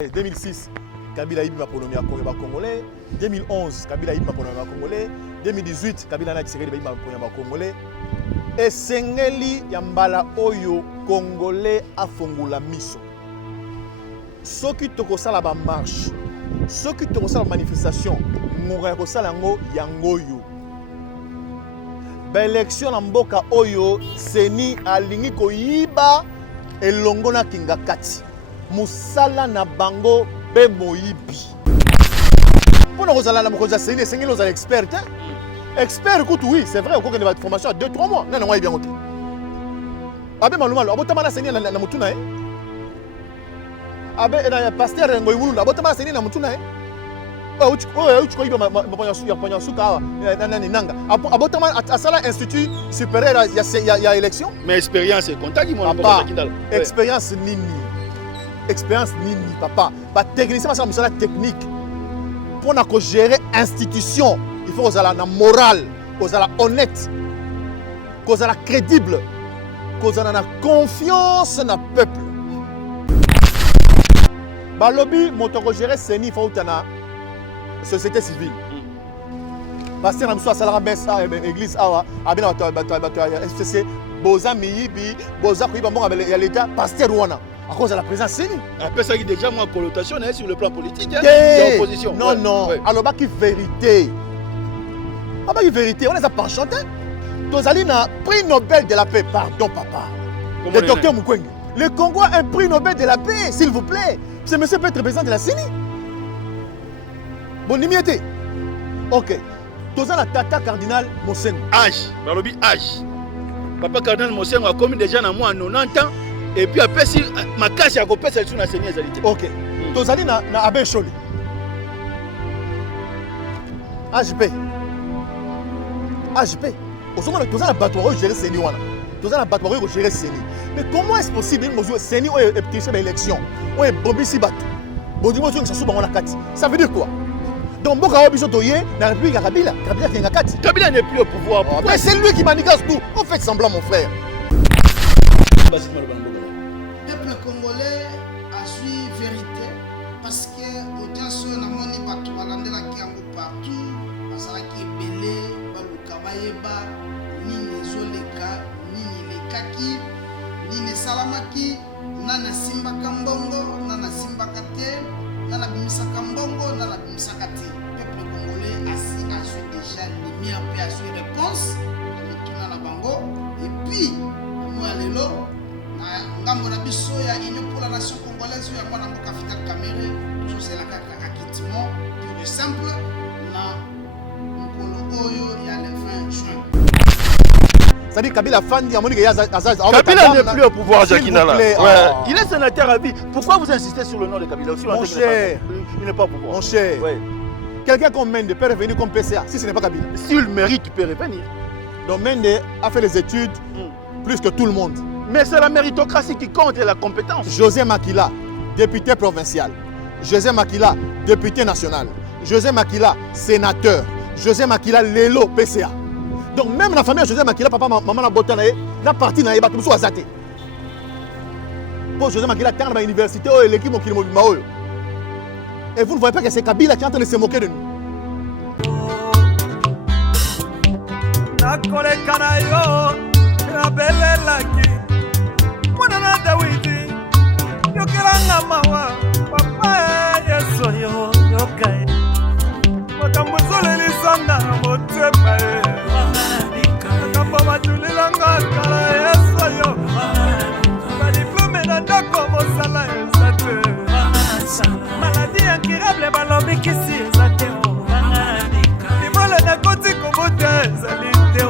2006, Kabila Ibima Polonia Congolais. 2011, Kabila Ibima Polonia Congolais. 2018, Kabila na Tshisekedi Ibima Polonia Congolais. Et Sengeli Yambala Oyo Congolais afungula miso. Soki tokosala ba marche, soki tokosala manifestation, ngora kosala ngo yangoyo. Ba élection na mboka oyo seni alingi koyiba elongo na kingakati. Musala na bango be moyibi. Pona kozala na mokoza seni sengeli ozala expert. Expert écoute oui, c'est vrai, on a une formation à 2-3 mois. Non, non, il bien monté. Abe malumalo, abotama na seni na mutuna Abe na pasteur ngoyulu, abotama na seni na mutuna Abotama asala institut supérieur ya élection. Mais expérience contact moi papa. Expérience nini? Expérience nini papa? Ba technicien ça musala technique. Pour na ko gérer institution, il faut ozala na morale, ozala honnête, ozala crédible, ozala na confiance na peuple. Ba lobby moto ko gérer seni faut tana société civile. Parce que nous sommes à l'église, abina SPC, boza miyibi, boza kuiba mbonga l'État, pasteur wana. À cause de la présence seni. Après ça, il y a déjà moins connotation sur le plan politique. L'opposition. Non, non. Alors, bah, qui vérité. Ah, bah, qui vérité. On les a pas chanté. Tozali na prix Nobel de la paix. Pardon, papa. Le docteur Mukwege. Le Congo a un prix Nobel de la paix, s'il vous plaît. Ce monsieur peut être président de la CENI. Bon, n'imiété. Ok. Tozala tata cardinal Mosengo. Âge. Balobi âge. Papa cardinal Mosengo a commis déjà dans moi 90 ans. Et puis après, si ma casse a coupé, c'est sur la CENI. Ok. Tozali na Abe Choli. HB. HB. Au moment où Tozala batouaro gérer CENI wana. Tozala batouaro gérer CENI. Mais comment est-ce possible que CENI ait pris l'élection? Ou est Bobisi Bat? Bodimo Zouang Sassou Bangola Kati. Ça veut dire quoi? Donc, Boka Obiso Toye, la République à Kabila. Kabila qui est Kati. Kabila n'est plus au pouvoir. Mais c'est lui qui manigase tout. On fait semblant, mon frère. Le peuple congolais a suivi vérité parce que audience na moni bato balandela kiango partout basala ki belé baluka bayeba nini zoleka nini lekaki nini salamaki nana simba kambongo nana simba kate nana bimisa kambongo nana bimisa kate. Peuple congolais a su déjà lumière puis a su réponse mituna na bango et puis moi lelo ngambo na biso ya Union pour la nation congolaise ya mwana mboka Vital Kamerhe toujours la kaka akitement pur et simple na mkolo oyo ya le 20 juin. Ça dit Kabila Fandi a Monique Kabila n'est plus au pouvoir, Jakinala. Ouais. Il est sénateur à vie. Pourquoi vous insistez sur le nom de Kabila? Mon cher, il n'est pas au pouvoir. Mon cher, ouais. Quelqu'un comme Mende peut revenir comme PCA si ce n'est pas Kabila. S'il mérite, il peut revenir. Donc Mende a fait les études plus que tout le monde. Mais c'est la méritocratie qui compte et la compétence. José Makila, député provincial. José Makila, député national. José Makila, sénateur. José Makila, Lelo, PCA. Donc même la famille de José Makila, papa, maman, la botte, la partie na yeba, tout ça azate. Pour José Makila, terme à l'université, l'équipe qui nous dit. Et vous ne voyez pas que c'est Kabila qui est en train de se moquer de nous. Mwana Dawidi yokelanga mawa papa Yesu yokai matambuzole lisanga motema kamba matulilanga kala Yesu yo badiplome na ndako mosala ezate maladie incurable balobi kisi ezate libole na koti kobota ezali te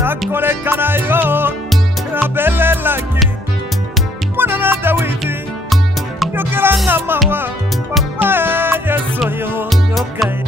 nakoleka na yo nabelelaki mwana na Dawidi yokelanga mawa papa Yesu yokai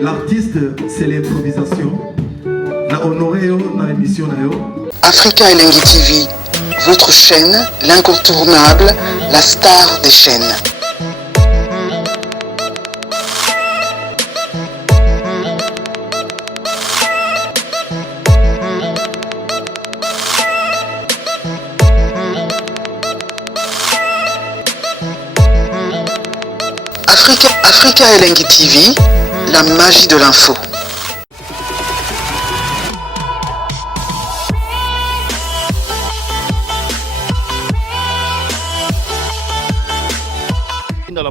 L'artiste, c'est l'improvisation. Na honoré dans l'émission. Africa Elengi TV, votre chaîne, l'incontournable, la star des chaînes. Africa Elengi TV, la magie de l'info.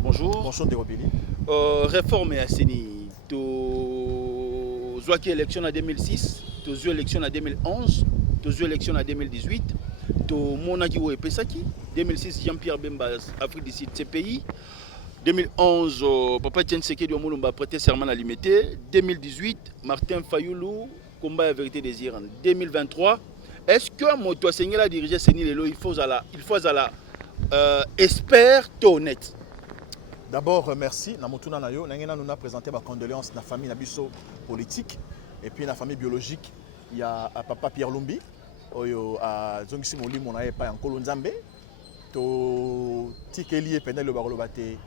Bonjour. Bonjour Ndekopili. Réforme à Seni. Tu as eu élection en 2006, tu as eu élection en 2011, tu as eu élection en 2018. Tu as eu Pesaki. 2006, Jean-Pierre Bemba, Afrique du Sud, CPI. 2011, Papa Tshisekedi a prêté serment à l'imité. 2018, Martin Fayoulou, combat à vérité des Irans. 2023, est-ce que Moto Sengela a dirigé Seni Lelo, il faut à la expert honnête? D'abord, merci. Namotuna Nayo, nous a présenté ma condoléance à la famille Nabiso politique et puis la famille biologique. Il y a Papa Pierre Lumbi, à Zongisi Moli, mon aïe, pas en Kolonzambe. To Tikeli, Pendel le Barolobate,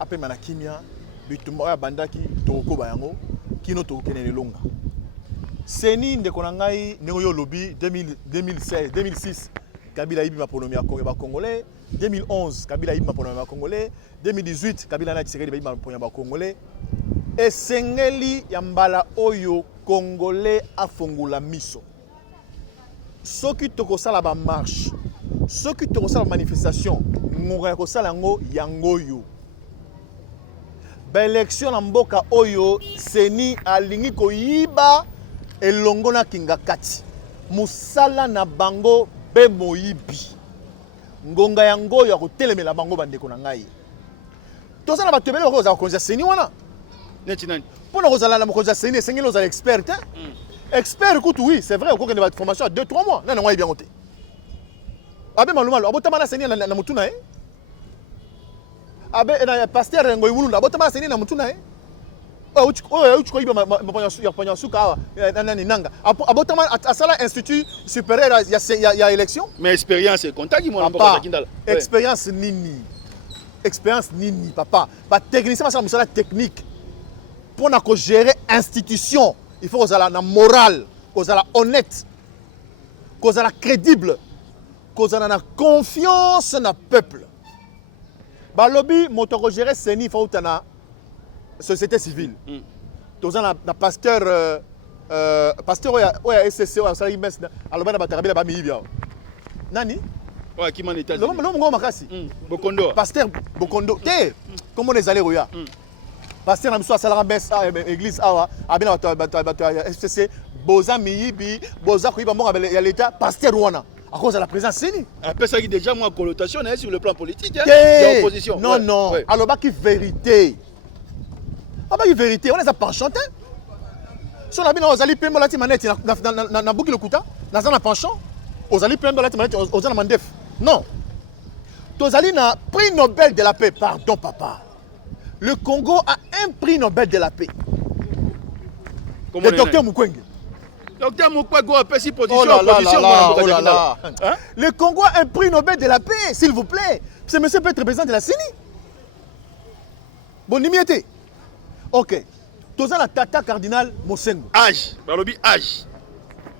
après Manakimia, Bitumba Bandaki, Toko Bayango, Kino Tokene Longa. Seni Ndekonangai, Neoyo Lobby 2006, Kabila Ibi Maponomia Congolais. 2011, Kabila Ibi Maponomia Congolais. 2018, Kabila Natsiré Ibi Maponomia Congolais. Et Sengeli Yambala Oyo Congolais Afongula Miso. Ce qui te ressemble à la marche, ce qui te ressemble à la manifestation, nous ressemble Yangoyo. L'élection en Mboka Oyo, Seni Alingi Koyiba et Longona Kingakati. Musala na bango be moyibi. Ngonga yango ya kotelemela bango bandeko na ngai. Toza na batebele ko za konza Seni wana. Neti nani? Pona kozala na mokonza Seni, Seni loza expert hein? Expert écoute oui, c'est vrai, on a une formation à 2-3 mois. Non, non, bien monté. Abe maluma, abotama na Seni na mutuna eh. Abe na pasteur ngoy wulu, abotama na Seni na mutuna eh. Uchi iba mapanya suka nani nanga. Abotama asala institut supérieur ya élection. Mais expérience et contact qui m'ont pas kindala. Expérience nini. Expérience nini papa. Pas technicien ça musala technique. Pour na ko gérer institution. Il faut qu'on ait la morale, qu'on ait la honnête, qu'on ait la crédible, qu'on ait la confiance dans le peuple. Bah lobby, mon gérer Seni, il faut la société civile. Tous la pasteur, pasteur ouais SCC ouais ça il met alors ben batarabila ba mibia. Nani? Ouais qui m'en est allé. L'homme makasi. Bokondo. Pasteur Bokondo. Té, comment les aller roya? Pasteur na miso asala bes église awa abina bato FCC boza miyibi boza kuiba monga ya l'état pasteur wana à cause de la présence Seni après ça qui déjà moi connotation sur le plan politique hein de l'opposition non non alors ba qui vérité ba qui vérité on les a pas chanté so na bina ozali pembo lati maneti na buki le kuta na za na penchant ozali pembo lati maneti ozana mandef non tozali na prix Nobel de la paix pardon papa. Le Congo a un prix Nobel de la paix. Le docteur Mukwege. Docteur Mukwege a fait position. Oh là là. Hein? Le Congo a un prix Nobel de la paix, s'il vous plaît. Ce monsieur peut être président de la CENI. Bon, nimité. Ok. Toza la tata cardinal Mosengo. Âge. Balobi âge.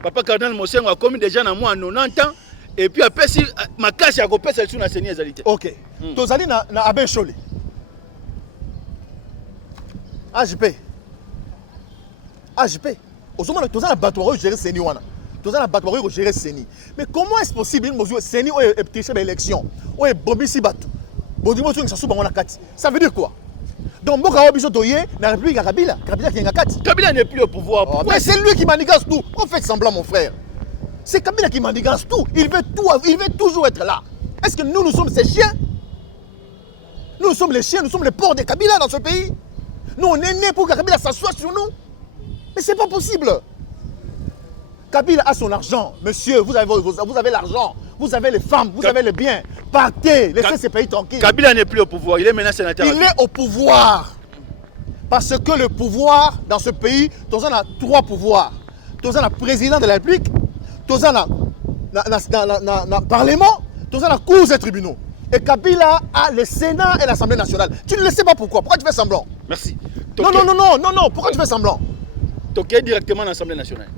Papa cardinal Mosengo a commis déjà dans moi 90 ans. Et puis après, si ma casse a coupé celle sur la CENI. Ok. Tozali na Abe Chole. AJP. Aux hommes, tous les bateaux gérer Seni wana. Tous les bateaux gérer Seni. Mais comment est-ce possible que Seni ait triché l'élection? Ou est bombé si bateau? Ça veut dire quoi? Donc, Boka Obiso Toye, la République à Kabila qui est Ngakati. Kabila n'est plus au pouvoir. Oh, mais c'est lui qui manigance tout. On fait semblant, mon frère. C'est Kabila qui manigance tout. Il veut toujours être là. Est-ce que nous sommes ces chiens? Nous sommes les chiens, nous sommes les porcs de Kabila dans ce pays. Nous, on est nés pour que Kabila s'assoie sur nous. Mais c'est pas possible. Kabila a son argent. Monsieur, vous avez l'argent. Vous avez les femmes, vous avez les biens. Partez, laissez ces pays tranquilles. Kabila n'est plus au pouvoir, il est maintenant sénateur. Il est au pouvoir. Parce que le pouvoir dans ce pays, nous avons 3 pouvoirs. Nous avons le président de la République, nous avons le Parlement, nous avons la Cour et tribunaux. Et Kabila a le Sénat et l'Assemblée nationale. Tu ne le sais pas pourquoi. Pourquoi tu fais semblant? Merci. Non. Pourquoi tu fais semblant? Toqué directement à l'Assemblée nationale.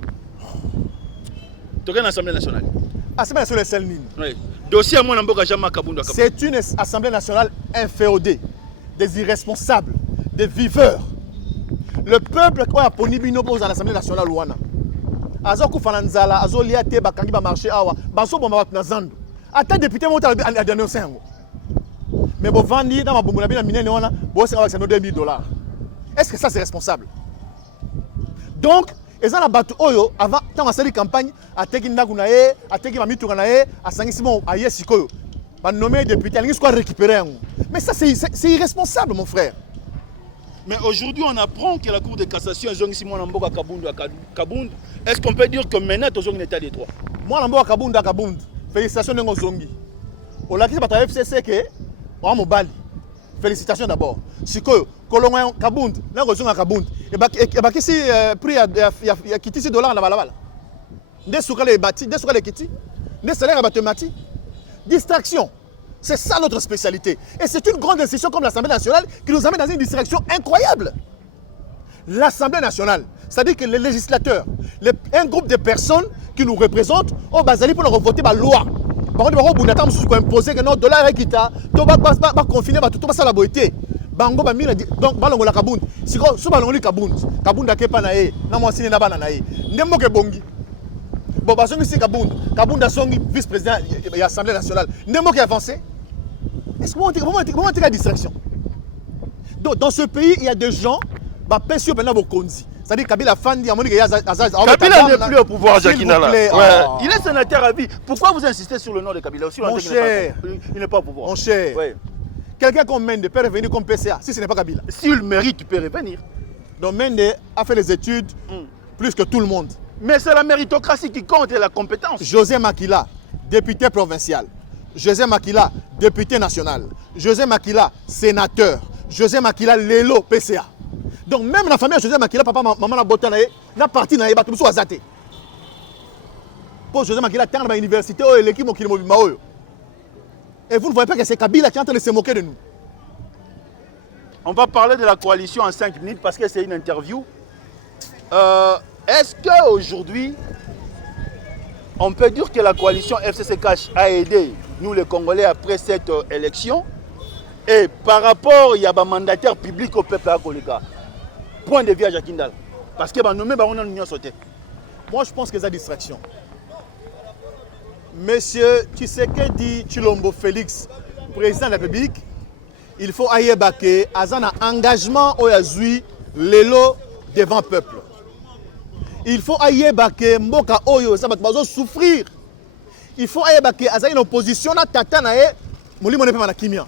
Toqué à l'Assemblée nationale. L'Assemblée nationale est celle nini. Oui. Dossier à mon Mboka Jama Kabunda. C'est une Assemblée nationale inféodée, des irresponsables, des viveurs. Le peuple qui a poni bino pour l'Assemblée nationale ouana. Azo kufananzala, azo liate bakangi ba marché awa, baso bomba na zandu. Ata député monta à dernier sengo. Mais bon vandi dans ma bombola bina minene wana, bo c'est avec $2,000. Est-ce que ça c'est responsable? Donc, ils ont battu oyo avant tant à cette campagne, à Tekindaku nae, à Tekima Mitura nae, à Sangisimo, à Yesiko. Ba nommé député, ils sont récupérés. Mais ça c'est irresponsable mon frère. Mais aujourd'hui, on apprend que la Cour de cassation est Simon Mboka Kabund. Est-ce qu'on peut dire que maintenant, tu es en état de droit? Moi, Mboka Kabund. Félicitations de Ngozongi. On l'a dit par la FCC que on a Bali. Félicitations d'abord. Si que Kolonga Kabund, na Ngozonga Kabund. Et bah si prix a quitté $6 na balabala. Des soukale les bâti, des soukale les kiti. Des salaires à battemati. Distraction. C'est ça notre spécialité. Et c'est une grande institution comme l'Assemblée nationale qui nous amène dans une distraction incroyable. L'Assemblée nationale, c'est-à-dire que les législateurs, un groupe de personnes qui nous représentent, au Bazali pour nous voter la loi. Par contre, on va imposer que notre dollar est quitté, on va confiner, tout va la beauté. Bango ba mila donc balongo la kabund. Si ko so balongo li kabund. Kabunda ke pa na ye, na mo sine na bana na ye. Ndembo ke bongi. Bon ba songi si kabund. Kabunda songi vice-président de l'Assemblée nationale. Ndembo ke avancé. Est-ce que comment on la distraction? Donc dans ce pays, il y a des gens bah pesio pendant bokonzi. C'est-à-dire Kabila Fandi a monique Kabila n'est plus au pouvoir, Jacquinala. Ouais. Il est sénateur à vie. Pourquoi vous insistez sur le nom de Kabila aussi? Mon cher, il n'est pas au pouvoir. Mon cher. Ouais. Quelqu'un comme Mende peut revenir comme PCA si ce n'est pas Kabila. S'il mérite, il peut revenir. Donc Mende a fait les études plus que tout le monde. Mais c'est la méritocratie qui compte et la compétence. José Makila, député provincial. José Makila, député national. José Makila, sénateur. José Makila, Lelo, PCA. Donc même la famille de José Makila, papa, maman, la botte, na parti na yeba, tout ça azate. Pour José Makila, tant dans l'université, l'équipe qui m'a eu. Et vous ne voyez pas que c'est Kabila qui est en train de se moquer de nous. On va parler de la coalition en 5 minutes parce que c'est une interview. Est-ce qu'aujourd'hui, on peut dire que la coalition FCC-Cash a aidé nous les Congolais après cette élection? Et par rapport, il y a un mandataire public au peuple à Koleka. Point de vue à Jacquindal. Parce que nommé on a l'union sauté. Moi je pense que c'est une distraction. Monsieur Tshisekedi Tshilombo Félix, président de la République, il faut ailler baquer à un engagement au Yazui, l'élo devant le peuple. Il faut ailler baquer Mboka Oyo, ça va souffrir. Il faut ailler baquer à une opposition à Tatanae, Mouli Monepe Manakimia.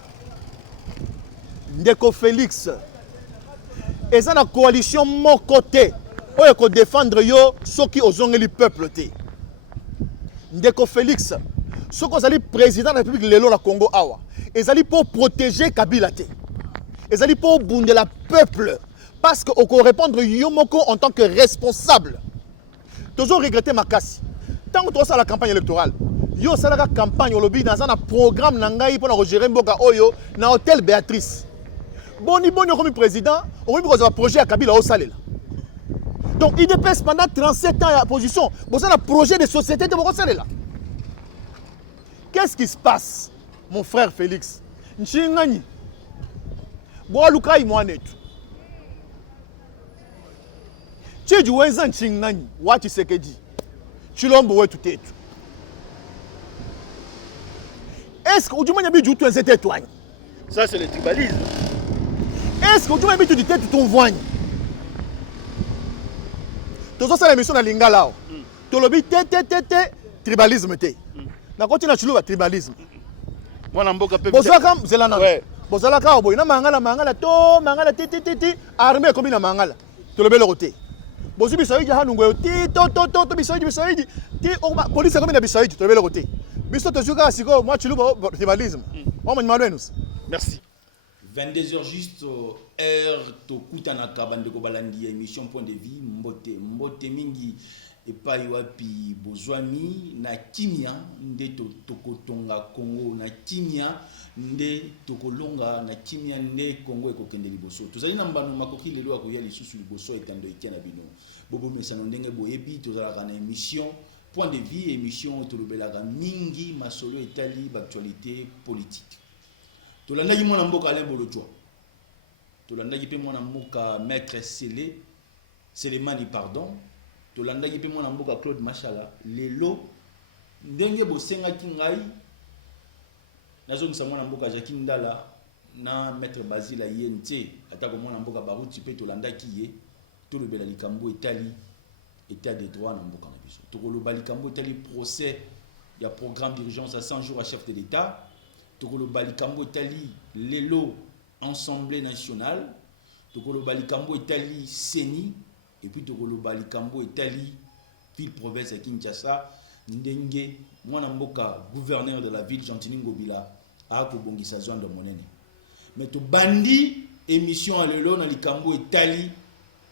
Ndeko Félix, et ça la coalition mon côté, oyo ko défendre yo ceux qui osent le peuple té. Ndeko Félix, ceux qui sont président de la République lelo la Congo awa, ils allaient pour protéger Kabila té. Ils allaient pour bounder le peuple parce que on répondre yo moko en tant que responsable. Toujours regretter Makasi. Tant que tu as la campagne électorale, yo ça la campagne au lobby dans un programme nangai pour gérer Mboka Oyo na hôtel Béatrice. Boni comme président, on a un projet à Kabila au Salela. Donc il dépasse pendant 37 ans à la position. Vous avez un projet de société de Mboka Salela. Qu'est-ce qui se passe, mon frère Félix? Nchingani. Boaluka imwanetu. Tu du wenzan nchingani, wa Tshisekedi. Tshilombo wetu tetu. Est-ce que du moins yabi jutu nzete twani? Ça c'est le tribalisme. est-ce que tu vas mettre du tête ton voigne? Tu as la mission dans Lingala. Tu as le tribalisme. Na continue à tribalisme. Moi, na mboka pepe. Bozaka zelana. Bozalaka boy na mangala to mangala titi armée comme na mangala. Tu le bel côté. Bozu bisaïdi hanungo to bisaïdi ti police comme na bisaïdi tu le bel côté. Biso to zuka siko moi tu le tribalisme. On m'a demandé nous. Merci. 22h juste heure to kutanaka bandeko balandi émission point de vie mbote mingi epai wapi bozwami na kimia nde tokotonga Congo na kimia nde tokolonga na kimia nde Congo ekokende liboso tozali na mbano makoki lelo akoya lisusu liboso etando ekia na bino bobo mesano ndenge boyebi tozalaka na émission point de vie émission tolobelaka mingi masolo etali d'actualité politique tolandaki mwana mboka Alain Bolojwa tolandaki pe mwana mboka maître Selemani pardon tolandaki pe mwana mboka Claude Machala lelo ndenge bosengaki ngai nazongisa mwana mboka Jacques Ndala na maître Basile Yente atako mwana mboka Baruti pe tolandaki ye tolobela likambo etali état de droit na mboka na biso tokoloba likambo etali procès ya programme d'urgence à 100 jours à chef de l'État Tokolo Balikambo Itali, Lelo, Assemblée nationale, Tokolo Balikambo Itali, Seni, et puis Tokolo Balikambo Itali, ville-province à Kinshasa, Ndenge, Mwanamboka, gouverneur de la ville, Gentini Ngobila, à Kobongisa Zone de Monene. Mais to bandi, émission à Lelo, dans Likambo Itali,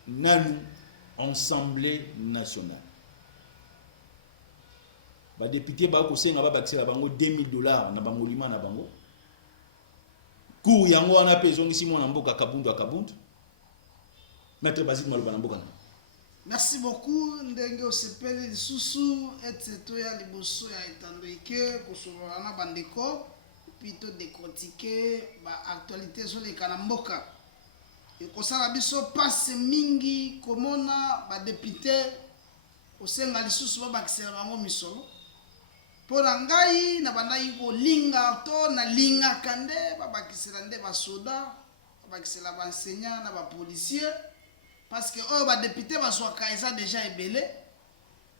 Nanou, Assemblée nationale. Ba député ba ko senga ba bakisela bango $2000 na bango lima na bango ku yango wana pezo ngisi mona mboka kabundu akabundu maître Basile maloba na mboka na. Merci beaucoup ndenge osepeli lisusu ete toya liboso ya etando ike kosolola na bandeko puis to décortiquer ba actualité zoleka na mboka ekosala biso passe mingi komona ba député osenga lisusu babakisela bango misolo pona ngai na bandai ko linga to na linga kande babakisela nde ba soda babakisela ba enseignant na ba policier parce que oh ba député ba swaka eza déjà ebele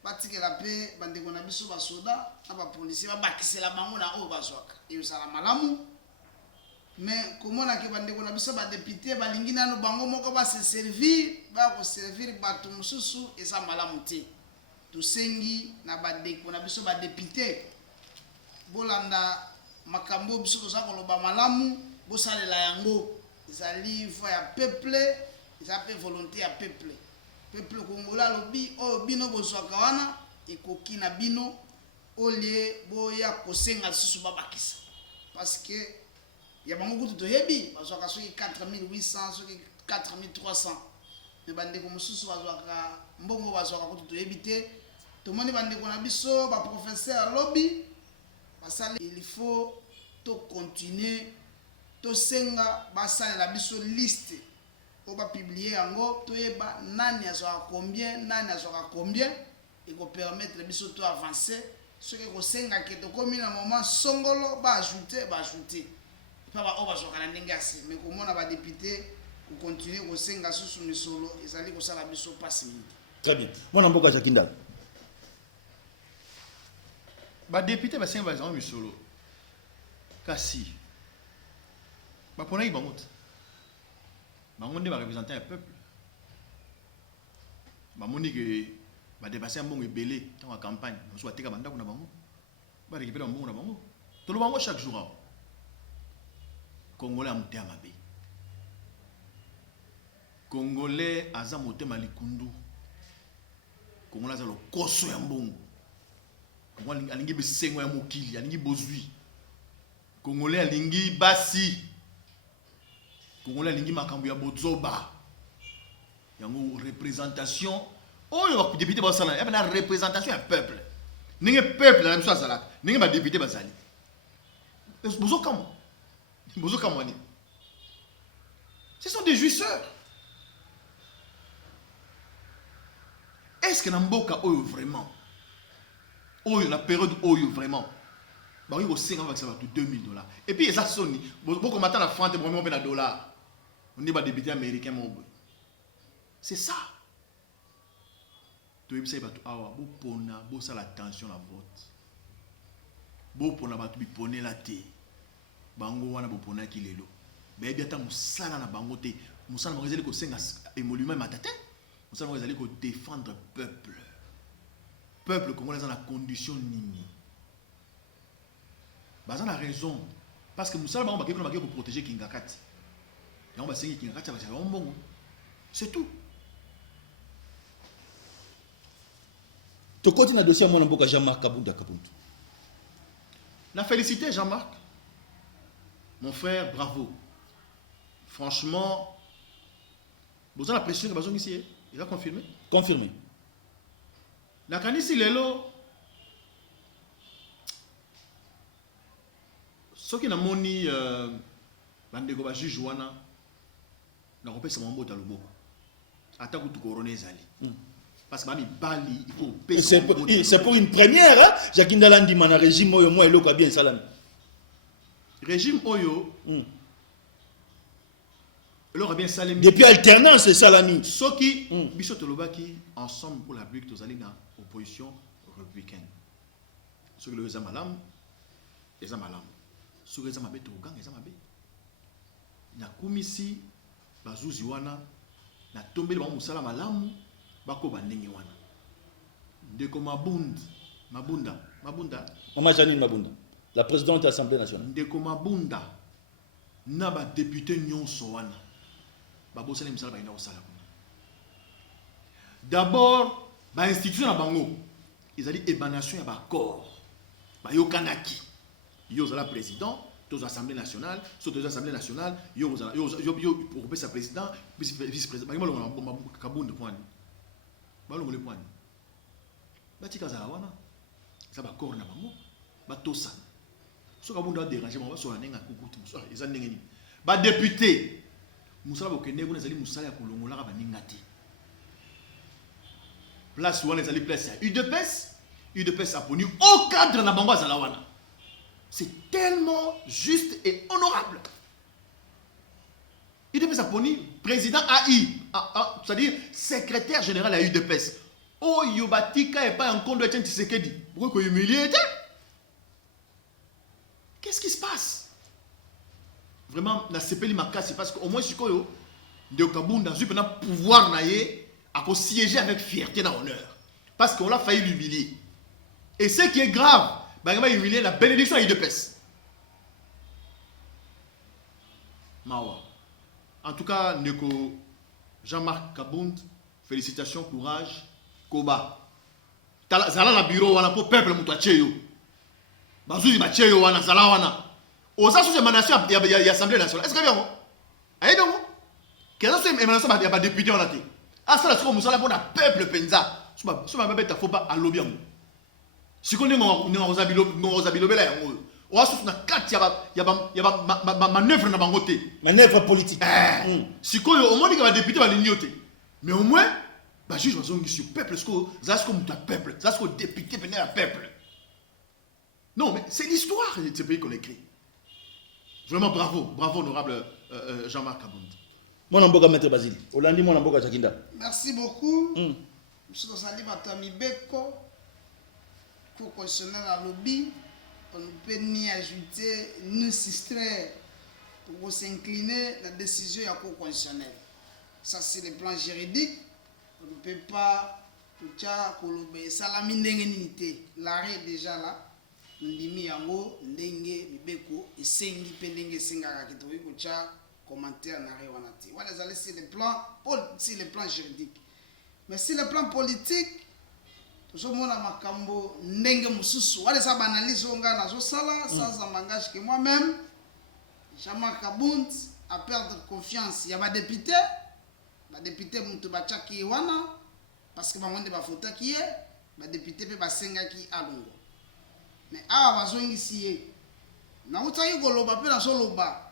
batikela pe bandeko na biso ba soda na ba policier babakisela bango na o ba swaka iyo sala malamu mais komona ke bandeko na biso ba député balingi nano bango moko ba se servir ba ko servir bato mususu eza malamu te tusengi na bandeko na biso ba député bolanda makambo biso toza koloba malamu bosalela yango ezali voix ya peuple eza pe volonté ya peuple congolais lobi o bino bozwaka wana ekoki na bino olie boya kosenga lisusu babakisa parce que ya bango kutu toyebi bazwaka soki 4800 soki 4300 me bandeko mosusu bazwaka mbongo bazwaka kutu toyebi te tomoni bandeko na biso ba professeur lobby basali il faut to continuer to senga basalela biso liste o ba publier yango toyeba nani azwaka combien et ko permettre biso to avancer ce que ko senga ke to komi na moment songolo ba ajouter pa ba o bazwaka na ndenge asi mais komona ba député ko continuer ko senga susu misolo ezali ko sala biso passe mingi. Très bien. Mwana mboka Jacques Ndala. Ba député ba senga ba misolo. Kasi ba pona ibango bango nde ba représenter le peuple ba moni que ba dépasser mbongo ebele dans la campagne on soit teka banda kuna bango ba récupérer mbongo na bango to lo bango chaque jour congolais amutema mabe congolais aza motema likundu congolais aza lo koso ya mbongo congolais alingi besengo ya mokili alingi bozwi congolais alingi basi congolais alingi makambo ya bozoba yango représentation oyo député basala ya na représentation ya peuple ninge peuple na biso azalaka ninge ba député bazali bozokamwa ni ce sont des jouisseurs. Est-ce que na mboka oyo vraiment oyo la période oyo vraiment ba oui au 50 va $2000 et puis ça sonne beaucoup matin la France vraiment na dollar On dit député américain mon boy. C'est ça. Tu veux savoir awa bo pona bo ça la tension la vote. Bo pona ba tu poner la té. Bango wana bo pona ki lelo. Ba bien ta musala na bango té. Musala mo ezali ko senga émolument matata. Musala mo ezali ko défendre peuple. Peuple congolais dans la condition nini. Bazan a raison parce que musala bango ba pour protéger Kingakati. Et on va sengi Kingakati ba ça bongo. C'est tout. Tu continues à dossier à mon amboka Jean-Marc Kabunda Kabuntu. La félicité Jean-Marc. Mon frère, bravo. Franchement, vous avez la pression que vous ici, il a confirmé. Confirmé. La canisse lelo. Ce qui n'a moni bandeko ba juge wana na kopesa mambo ta loboko. Ata kutu coroner zali. Parce que Bali, il faut c'est pour une première, hein? Jacques Ndalandi mana régime oyo moi eloko bien salam. Régime oyo. Alors bien salami. Depuis alternance c'est salami. Soki biso tolobaki ensemble pour la République tozali na opposition républicaine. Soki le zamalam ezamalam. Soki ezamabe to gang ezamabe. Na kumisi bazuzi wana na tombeli ba musala malamu. Bako bandenge wana ndeko Mabunda Maman Janine Mabunda, la présidente de l'Assemblée nationale. ndeko Mabunda na ba député nyonso wana babo sala misala ba ina osala kuna. D'abord ba institution na bango ezali émanation ya ba corps ba yokanaki yo za la président aux assemblées nationales, sur les assemblées nationales yo pour sa président vice-président ba Kabunda point balongo le point batika za wana ça ba corps na bango ba tosa so Kabunda déranger ba so nenga kukutu so eza ndenge ni ba député musala bokende ko ezali musala ya kolongola ba ningati place wana ezali place ya UDPS a poni au cadre na bango za wana. C'est tellement juste et honorable. UDPS a poni président AI, c'est-à-dire secrétaire général à UDPS. Oh, Yobatika et pas en compte de Tshisekedi. Pourquoi humilié? Qu'est-ce qui se passe? Vraiment, la CPI m'a cassé parce qu'au moins, Sikoyo, de Kabunda, je peux pouvoir à siéger avec fierté et honneur. Parce qu'on l'a failli l'humilier. Et ce qui est grave, il va humilier la bénédiction à UDPS. Mawa. En tout cas, Neko Jean-Marc Kabund, félicitations, courage, Koba. Zala na bureau wana pour peuple mutwacheyo. Bazuzi bacheyo wana zala wana. Oza sous émanation ya assemblée nationale. Est-ce que bien? Aïe donc. Qu'est-ce que c'est émanation ya ba député wana te? Ah ça là c'est comme musala pour na peuple penza. Suma babeta faut pas à lobby. Si on est en Zabilobela, on a souffert de 4 il y a manœuvre dans le côté. Manœuvre politique. Si on au moins il y a député va l'ignoter. Mais au moins, le juge va sur le peuple, c'est comme le peuple, c'est comme le député venait à peuple. Non, mais c'est l'histoire de ce pays qu'on écrit. Vraiment bravo, honorable Jean-Marc Kabund. Mon amboka maître Basile. Olandi mon amboka Jakinda. Merci beaucoup. Monsieur Sali Batami Beko. Pour constitutionnel à lobby, on ne peut ni ajouter ni soustraire pour s'incliner à la décision de la Cour constitutionnelle. Ça, c'est le plan juridique. On ne peut pas tout ça, salami n'engenité. L'arrêt est déjà là. On dit mi yango, ndenge, mibeko, et sengi, pendenge, sengara, qui trouve que ça, commentaire n'arrêt wanati. Voilà, c'est le plan juridique. Mais si le plan politique, Zomona makambo ndenge mususu wale sa banalise onga na zo sala sans langage que moi-même Jean-Marc Kabund a perdre confiance ya ba député muntu bachaki wana parce que bangonde ba fota ki ba député pe basenga ki alungo mais awa bazongi sié na utaki koloba pe na soloba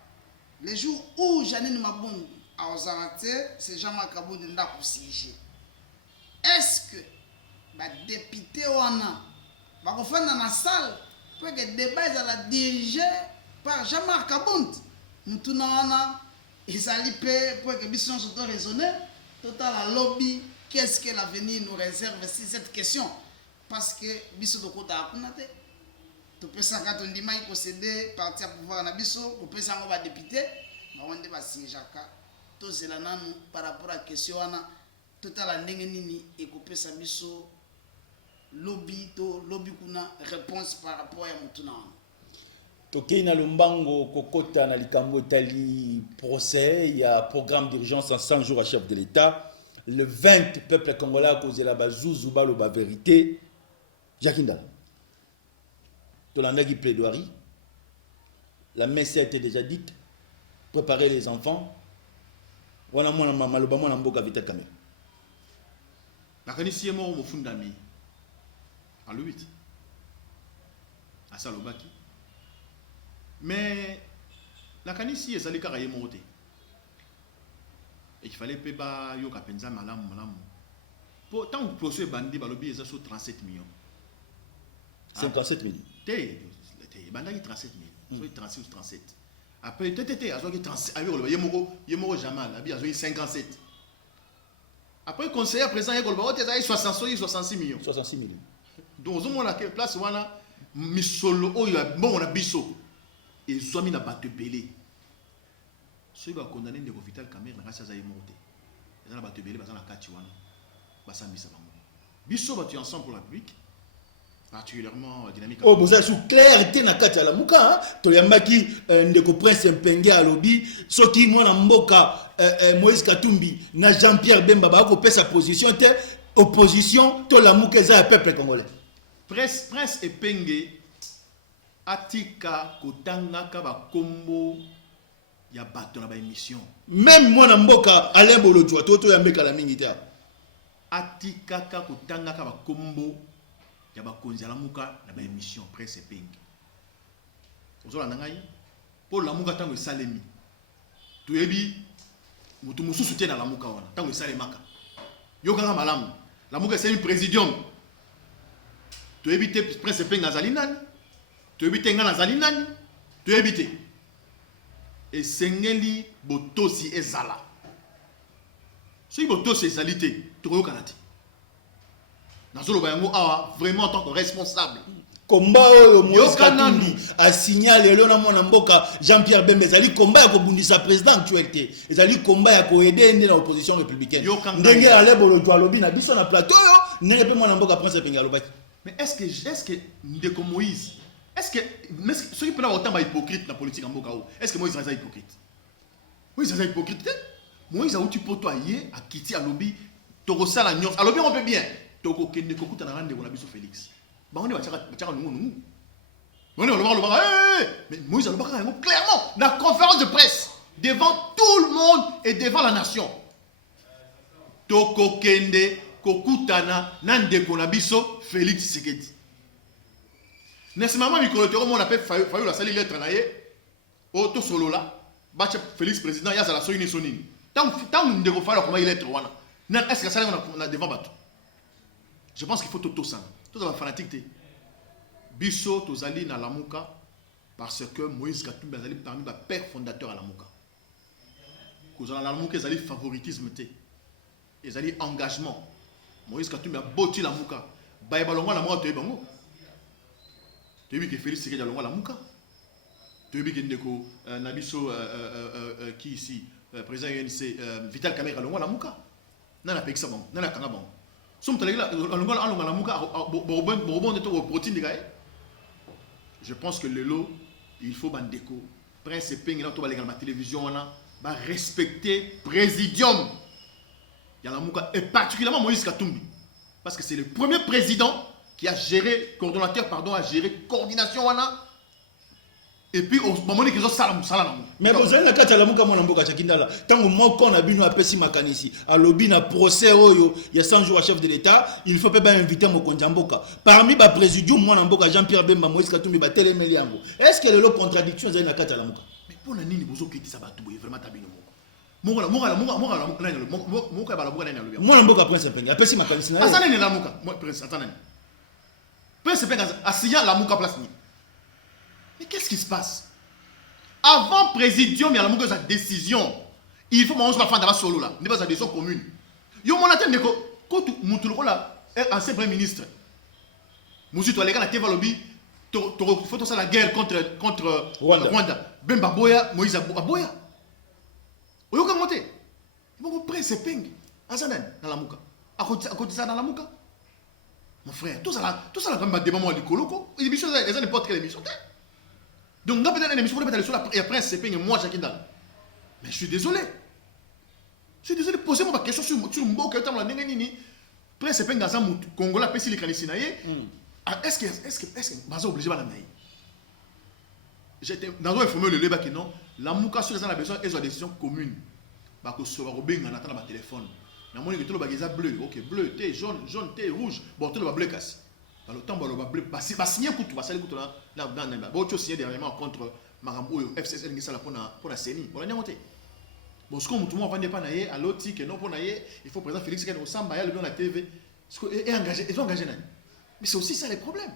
les jours où Janine Mabunda a ozarate c'est Jean-Marc Kabund nda ko siéger. Est-ce que les députés vont faire dans la salle pour que le débat soit dirigé par Jean-Marc Kabund. Nous avons ezali pe pour que biso nyonso to raisonner totala lobby qu'est-ce que l'avenir nous réserve si cette question parce que biso tokotaka kuna te topesaka tondimaki kosede parti ya pouvoir na biso kopesa yango badepute bango nde basiégeaka tozela nanu par rapport à question wana totala ndenge nini ekopesa biso lobby to lobby kuna réponse par rapport ya motu na wana tokei na lombango kokota na likambo etali procès il y a programme d'urgence en 100 jours à chef de l'État le 20 peuple congolais akozela bazuzu baloba vérité Jacques Ndala tolandaki plaidoirie la messe a été déjà dite préparer les enfants wana mwana maloba mwana mboka Vital Kamerhe nakanisi ye moko mofundami alo 8 asalobaki mais nakanisi ezali kaka ye moko te il fallait pe bayoka mpenza malamu po ntango procès ebandi balobi eza so 37 millions 57 000 te ebandaki 37 000 so 36 ou 37 après te azwaki 37 abi koloba ye moko jamal abi azwaki 57 après conseiller président ye koloba ote ezali 66 millions 66 000 donc ozomona ke place wana misolo oyo ya mbongo na biso ezwami na bato ebele soki bakondane ndeko Vital Kamerhe na kasi aza ye moko te eza na bato ebele baza na kati wana basambisa bango biso bato ya ensemble pour la République particulièrement dynamique oh boza sous clarté na kati ya lamuka to yambaki ndeko Prince Mpenge alobi soki mwana mboka Moïse Katumbi na Jean-Pierre Bemba ba ko pesa position te opposition to lamuka za peuple congolais Prince Mpenge atika kotangaka bakombo ya bato na ba émission même mwana mboka Alain Bolojwa to yambeka la mingi te atikaka kotangaka bakombo ya bakonzi ya lamuka na ba émission Prince Mpenge ozolanda ngai po lamuka ntango esalemi toyebi motu mosusu te na lamuka wana ntango esalemaka yokanga malamu lamuka esalemi présidium toyebi te Prince Mpenge azali nani toyebi te nga nazali nani toyebi te esengeli botosi ezala soki botosi ezali te tokoyokana te nazoloba yango awa vraiment en tant que responsable komba oyo Moïse Katumbi a signalé lelo na mwana mboka Jean-Pierre Bemba ezali komba ya kobundisa président actualité ezali komba ya koaider ende na opposition républicaine ndenge Alain Bolojwa alobi na biso na plateau yo ndenge pe mwana mboka Prince Mpenge alobaki mais est-ce que ndeko Moïse est-ce que soki mpona autant ba hypocrite na politique ya mboka o est-ce que Moïse aza hypocrite Moïse aza hypocrite te Moïse auti poto aye akiti alobi tokosala nyonso alobi on peut bien tokokende kokutana na ndeko na biso Félix bango batiaka nungu bango balobaka mais Moïse alobaka yango clairement na conférence de presse devant tout le monde et devant la nation tokokende kokutana na ndeko na biso Félix Tshisekedi nesi mama mikolo te komona pe fayo la sali lettre na ye o to solola bacha Félix président ya zala soyini sonini tant ndeko fayo koma lettre wana na est-ce que ça na devant bato je pense qu'il faut tout ça tout ça fanatique te biso tozali na lamuka parce que Moïse Katumbi azali parmi ba père fondateur à lamuka kozala na lamuka ezali favoritisme te ezali engagement Moïse Katumbi a boti lamuka baye balongwa na moto ebango toyebi ke Félix Tshisekedi alongwa lamuka toyebi ke ndeko na biso qui ici président UNC Vital Kamerhe alongwa lamuka nana pekisa bango nana kanga bango je pense que lelo il faut bandeko Prince Mpenge na to balenga na télévision wana ba respecter présidium ya lamuka et particulièrement Moïse Katumbi parce que c'est le premier président qui a géré coordonnateur pardon a géré coordination wana et puis au moment où ils ont salam mais vous avez la carte à la mouka mwana mboka Chakindala tango moko na bino apesi makanisi alobi na procès oyo ya 100 jours à chef de l'État il faut pas inviter mokonzi mboka parmi ba présidium mwana mboka Jean-Pierre Bemba Moïse Katumbi ba telemeli yango est-ce que le contradiction za na carte à la mouka mais pour na nini bozo kitisa bato boye vraiment tabino moko moka bala mboka nani alobi mwana mboka Prince Mpenge apesi makanisi na asana ni la mboka Prince atana Prince Mpenge asia la mboka place ni. Mais qu'est-ce qui se passe? Avant présidium, il y a la décision. Il faut manger ma femme dans solo là. N'est pas une décision commune. Yo mon attend de quand Moutoulo là, ancien premier ministre. Mouzi to les gars na TV lobby, faut tout ça la guerre contre Rwanda. Ben Baboya, Moïse Baboya. Oyo ka monter. Il faut prince ping. Azanan dans la muka. À côté ça dans la muka. Mon frère, tout ça là quand même débat moi du coloko. Émission ça n'importe quelle émission. Donc on a peut-être une émission pour mettre sur la prince ping et moi Jacques Ndala. Mais je suis désolé. Posez-moi ma question sur Mbo que la nini. Prince ping dans un Congolais pesi les canisinaye. Est-ce que Baza obligé à la naïe? J'étais dans un informé le débat que non, la muka sur les gens a besoin et une décision commune. Bah que soit robin en attendant ma téléphone. Na moni que tout le bagage bleu, ok bleu, thé jaune, thé rouge, bon tout le bleu casse. Dans le temps bah le bleu, bah signer coup, bah ça les couteau là dans bah tu signer dernièrement contre Marambo FCSL qui ça la pour la CENI. Bon la monter. Bon ce qu'on tout le monde vend pas naïe à l'autre que non pour naïe, il faut président Félix Keno Samba y a le bien la TV. Et engagé, ils ont engagé naïe. Mais c'est aussi ça les problèmes.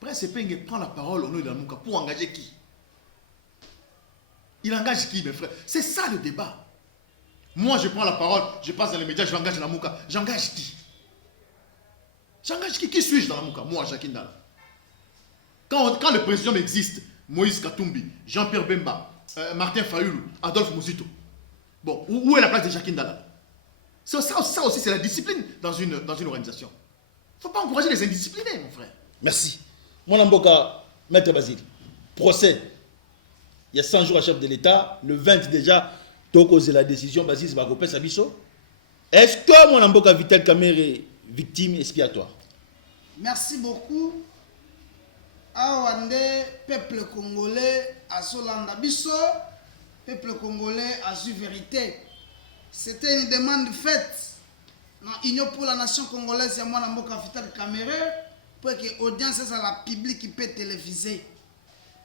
Prince Peng prend la parole au nom de la Mouka pour engager qui? Il engage qui, mes frères? C'est ça le débat. Moi, je prends la parole, je passe dans les médias, je vais engager la Mouka. J'engage qui? J'engage qui? Qui suis-je dans la Mouka? Moi, Jacques Ndala. Quand le président existe, Moïse Katumbi, Jean-Pierre Bemba, Martin Fayulu, Adolphe Mouzito. Bon, où est la place de Jacques Ndala? Ça aussi, c'est la discipline dans une organisation. Il ne faut pas encourager les indisciplinés, mon frère. Merci. Mon Mboka, Maître Basile, procès. Il y a 100 jours à chef de l'État. Le 20 déjà, tu as causé la décision, Basile Zbagopé Sabiso. Est-ce que mon Mboka Vital Kamere est victime expiatoire? Merci beaucoup. Awande, peuple congolais, à Solanda Bisso, peuple congolais a su vérité. C'était une demande faite. Non, Union pour la nation congolaise, c'est moi Mboka Vital Kamere, pour que l'audience soit la publique qui peut téléviser.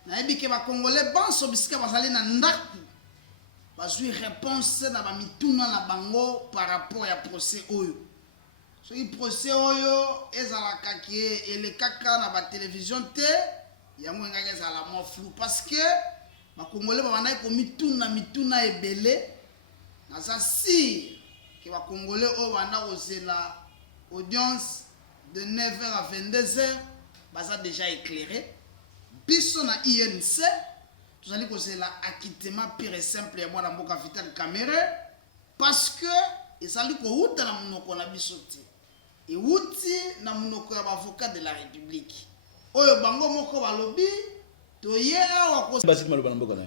Naïbi que les Congolais, bon, sobisika basali na ndaku. Basui réponse na ba mituna na bango par rapport à procès oyo. Ce procès oyo ezalaka ki elekaka na ba télévision te, yango ngaka ezala mo flou parce que ba Congolais ba bana ko mituna ebele na za si que les Congolais ont la audience de 9h à 22h, ça déjà éclairé. Biso na INC, tout ça c'est la acquittement pire et simple et moi na Mboka Vital Kamere parce que et ça lui ko uta na munoko na bisote. Et uti na munoko ya avocat de la République. Oyo bango moko balobi to ye awa ko Basile Maloba na Mboka na.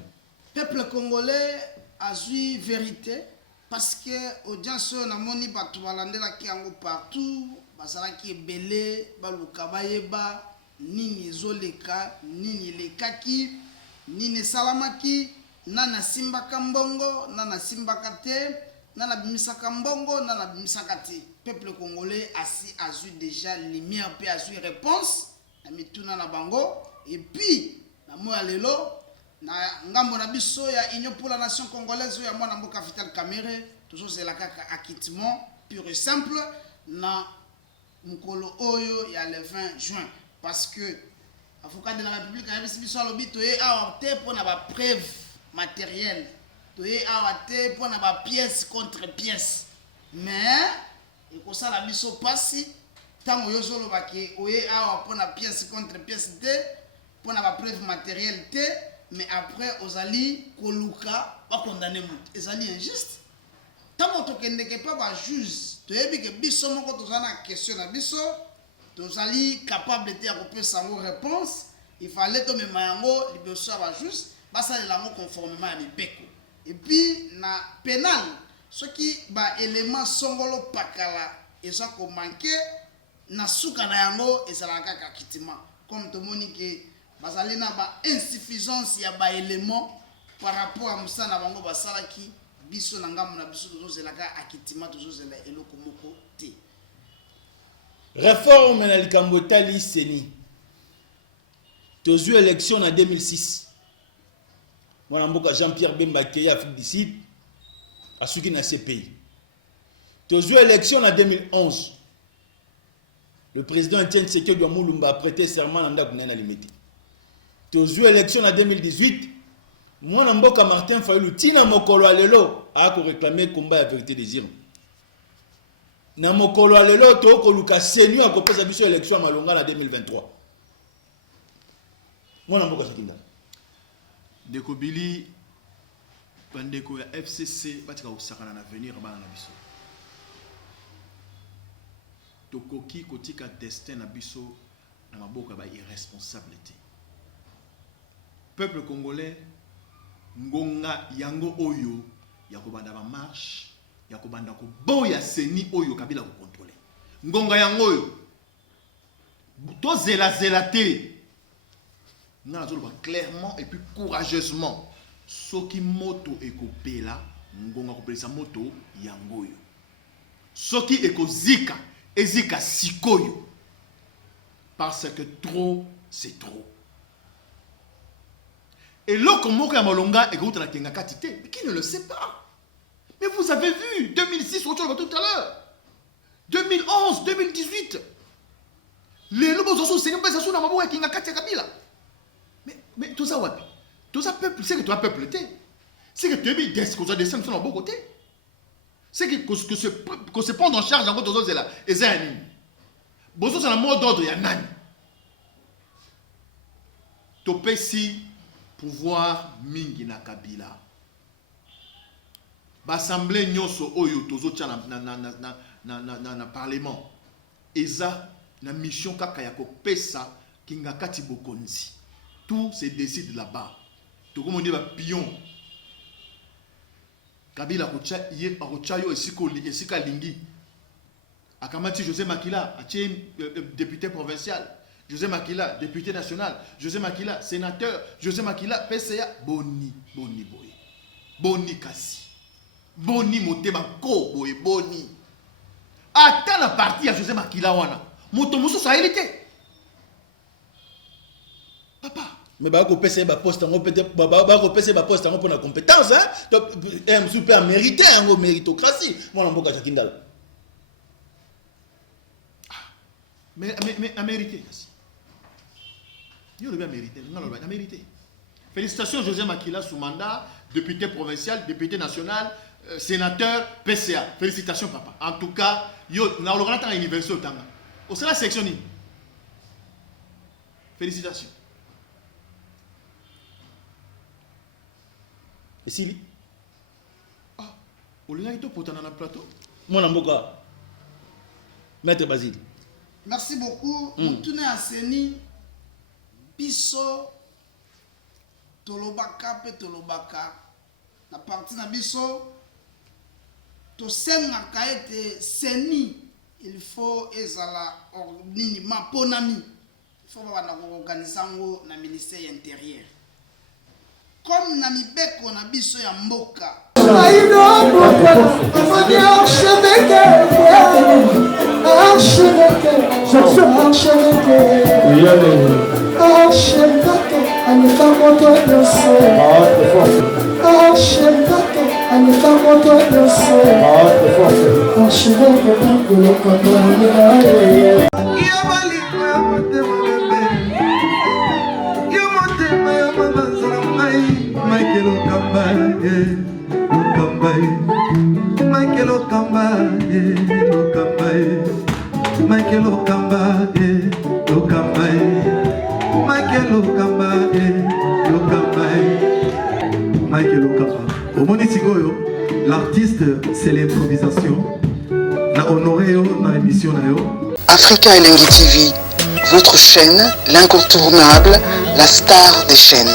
Peuple congolais a vu vérité. Parce que audience na moni batu balandela ki yango partout basala ki ebele baluka bayeba nini ezoleka nini lekaki nini salamaki nana simbaka mbongo nana simbaka te nana bimisaka mbongo nana bimisaka te. Peuple congolais a eu déjà lumière pe a eu réponse na mituna na bango et puis na moya lelo na ngambo na biso ya Union pour la nation congolaise ya mwana Mboka Vital Kamere toujours c'est la kaka acquittement pur et simple na mukolo oyo ya le 20 juin parce que avocat de la République a biso lobi to e awa te pona ba preuve matérielle to e awa te pona ba pièce contre pièce mais et ko sala biso pasi tango yo solo ba ke o e awa pona pièce contre pièce te pona ba preuve matérielle te. Mais après, Ozali, Koluka, va condamner Mout. Ozali injuste. Tant que tu n'es pas juge, tu es que Bisso, mon côté, tu as une question à Bisso, tu es capable de recouper sa réponse. Il fallait que mes mayango, les Bisso, va juste, ça c'est l'amour conformément à l'Ibeko. Et puis, na pénal, ce qui est élément songolo pakala, et ça qu'on manqué, na souka na yango, et ça la kaka kitima. Comme tout le monde qui bazali na ba insuffisance ya ba élément par rapport à musa na bango basalaki biso na ngamu na biso tozozelaka akitima tozozela eloko moko te. Réforme na likambo tali seni. Tozu élection en 2006. Mwana Mboka Jean-Pierre Bemba Keya Afrique du Sud asuki na CPI. Tozu élection en 2011. Le président Etienne Tshisekedi Moulumba a prêté serment à Ndakuna Limité. Tozu élection en 2018. Moi, Namboka Martin Fayulu, Tina Mokolo Alelo, a réclamé combat à vérité désir. Na Mokolo Alelo, Toko Luka Senu a copé sa mission élection à Malonga en 2023. Moi, Namboka Sakinda. Deko Billy, Bandeko ya FCC, Batika Osakana na venir à Banabiso. Tokoki Kotika destin na biso, na maboka ba irresponsabilité. Peuple congolais, ngonga yango oyo yakobanda ba marche yakobanda ko boya seni oyo kabila ko contrôler ngonga yango oyo to zela te nga nazoloba clairement et puis courageusement soki moto ekopela ngonga kopelisa moto yango oyo soki ekozika ezika sikoyo parce que trop c'est trop. Et l'autre mot que Malonga est contre la Kengakatité, mais qui ne le sait pas? Mais vous avez vu, 2006, tout à l'heure, 2011, 2018, les lobos sont c'est pas ça dans ma Kengakati Kabila. Mais tout ça, wapi? Tout ça, peuple, c'est que toi, peuple, c'est que tu es mis des causes de descendre sur le bon côté. C'est que se prendre en charge en gros, c'est là. Et c'est un bozo, c'est la mot d'ordre, il y a nani. Topé si. Pouvoir mingi na Kabila. L'assemblée nyonso oyo tozo tia na parlement. Eza na mission kaka ya kopesa kingakati bokonzi. Tout se décide là-bas. Toko moni ba pion. Kabila kocha ye akochayo esika lingi. Akamati José Makila, député provincial. José Makila, député national. José Makila, sénateur. José Makila, PCA. Boni boy. Boni kasi. Boni motema ko boy. Boni. Attends la partie à José Makila wana. Motomuso sa élité. Papa. Mais bah PCA ba poste en peut-être bah PCA ba poste en pour la compétence hein. Un super mérité en méritocratie. Moi Namboka Sakindal. Mais à mériter. Il a mérité. Il a mérité. Félicitations José Makila sous mandat, député provincial, député national, sénateur, PCA. Félicitations papa. En tout cas, yo na le à l'université au Tanga. Au sein de la section. Félicitations. Et si ah, au lieu de pour dans le plateau. Mon Namboka. Maître Basile. Merci beaucoup. Mutune Aseni. Biso tolobaka pe tolobaka na parti na biso to senga kaete seni il faut ezala nini maponami il faut ba na organiser ngo na ministère intérieur comme na mibeko na biso ya mboka L'artiste, c'est l'improvisation. La honoré dans l'émission. Africa Elengi TV, votre chaîne, l'incontournable, la star des chaînes.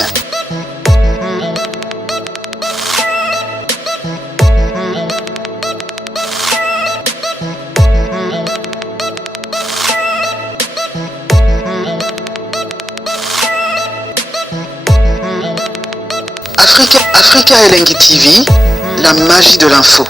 Africa Elengi TV, la magie de l'info.